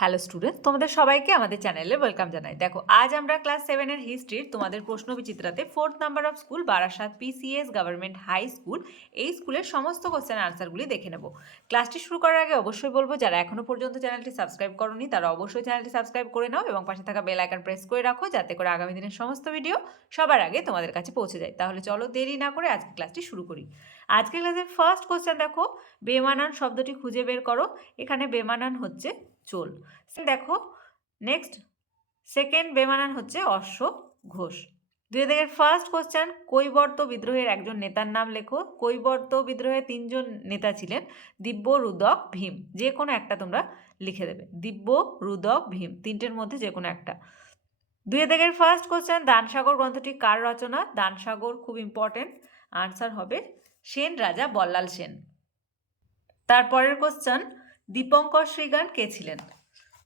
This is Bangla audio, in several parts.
হ্যালো স্টুডেন্ট তোমাদের সবাইকে আমাদের চ্যানেলে ওয়েলকাম জানাই। দেখো, আজ আমরা ক্লাস সেভেনের হিস্ট্রির তোমাদের প্রশ্ন বিচিত্রাতে fourth number of school Barasat PCS government high school এই স্কুলের সমস্ত কোশ্চেন আনসারগুলি দেখে নেব। ক্লাসটি শুরু করার আগে অবশ্যই বলব, যারা এখনও পর্যন্ত চ্যানেলটি সাবস্ক্রাইব করনি, তারা অবশ্যই চ্যানেলটি সাবস্ক্রাইব করে নাও এবং পাশে থাকা বেল আইকন প্রেস করে রাখো, যাতে করে আগামী দিনের সমস্ত ভিডিও সবার আগে তোমাদের কাছে পৌঁছে যায়। তাহলে চলো দেরি না করে আজকে ক্লাসটি শুরু করি। আজকের ক্লাসের ফার্স্ট কোশ্চেন দেখো, বেমানান শব্দটি খুঁজে বের করো। এখানে বেমানান হচ্ছে চোল। দেখো নেক্সট সেকেন্ড বেমানান হচ্ছে অশ্ব ঘোষ। দুই দিকের ফার্স্ট কোশ্চেন কৈবর্ত বিদ্রোহের একজন নেতার নাম লেখো। কৈবর্ত বিদ্রোহে তিনজন নেতা ছিলেন দিব্য রুদক ভীম। যে কোনো একটা তোমরা লিখে দেবে। দিব্য রুদক ভীম, তিনটের মধ্যে যে কোনো একটা। দুই দিকের ফার্স্ট কোশ্চেন দানসাগর গ্রন্থটি কার রচনা? দানসাগর খুব ইম্পর্টেন্ট আনসার হবে সেন রাজা বল্লাল সেন। তারপরের কোশ্চেন দীপঙ্কর শ্রীগান কে ছিলেন?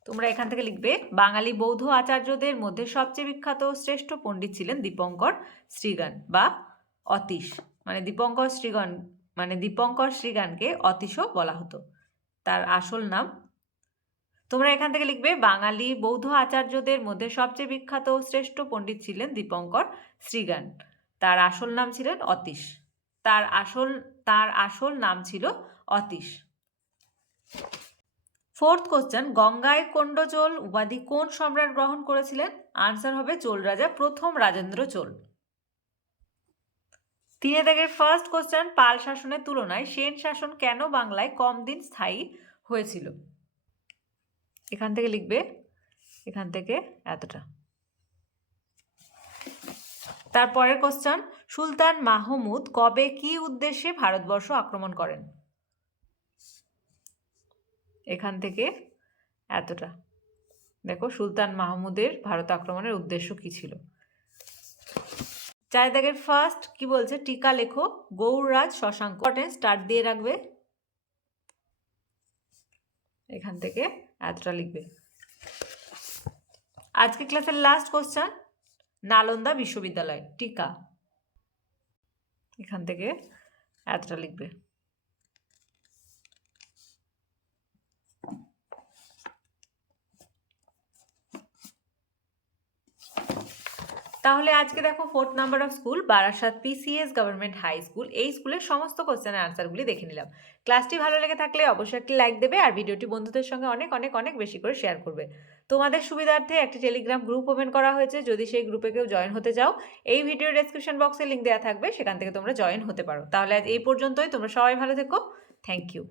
তোমরা এখান থেকে লিখবে, বাঙালি বৌদ্ধ আচার্যদের মধ্যে সবচেয়ে বিখ্যাত শ্রেষ্ঠ পণ্ডিত ছিলেন দীপঙ্কর শ্রীগান বা অতীশ। মানে দীপঙ্কর শ্রীগান মানে দীপঙ্কর শ্রীগানকে অতীশও বলা হতো। তার আসল নাম? তোমরা এখান থেকে লিখবে, বাঙালি বৌদ্ধ আচার্যদের মধ্যে সবচেয়ে বিখ্যাত শ্রেষ্ঠ পণ্ডিত ছিলেন দীপঙ্কর শ্রীগান। তার আসল নাম ছিলেন অতীশ। তার আসল তার আসল নাম ছিল অতীশ। ফোর্থ কোশ্চেন গঙ্গায় কোণ্ডচোল উপাধি কোন সম্রাট গ্রহণ করেছিলেন? আনসার হবে চোল রাজা, প্রথম রাজেন্দ্র চোল। তিনে থেকে ফার্স্ট কোশ্চেন পাল শাসনের তুলনায় সেন শাসন কেন বাংলায় কম দিন স্থায়ী হয়েছিল? এখান থেকে লিখবে, এখান থেকে এতটা। তারপরের কোশ্চেন সুলতান মাহমুদ কবে কি উদ্দেশ্যে ভারতবর্ষ আক্রমণ করেন? এখান থেকে এতটা। দেখো, সুলতান মাহমুদের ভারত আক্রমণের উদ্দেশ্য কি ছিল? চার দাগের ফার্স্ট কি বলছে? টিকা লেখো, গৌররাজ শশাঙ্ক স্টার্ট দিয়ে রাখবে। এখান থেকে এতটা লিখবে। আজকে ক্লাসের লাস্ট কোশ্চেন নালন্দা বিশ্ববিদ্যালয় টিকা। এখান থেকে এতটা লিখবে। তাহলে আজকে দেখো fourth number of school Barasat PCS government high school এই স্কুলের সমস্ত কোশ্চেনের আনসারগুলি দেখে নিলাম। ক্লাসটি ভালো লেগে থাকলে অবশ্যই একটি লাইক দেবে আর ভিডিওটি বন্ধুদের সঙ্গে অনেক অনেক অনেক বেশি করে শেয়ার করবে। তোমাদের সুবিধার্থে একটি টেলিগ্রাম গ্রুপ ওপেন করা হয়েছে, যদি সেই গ্রুপে কেউ জয়েন হতে চাও, এই ভিডিও ডেসক্রিপশন বক্সে লিঙ্ক দেওয়া থাকবে, সেখান থেকে তোমরা জয়েন হতে পারো। তাহলে আজ এই পর্যন্তই, তোমরা সবাই ভালো থেকো। Thank you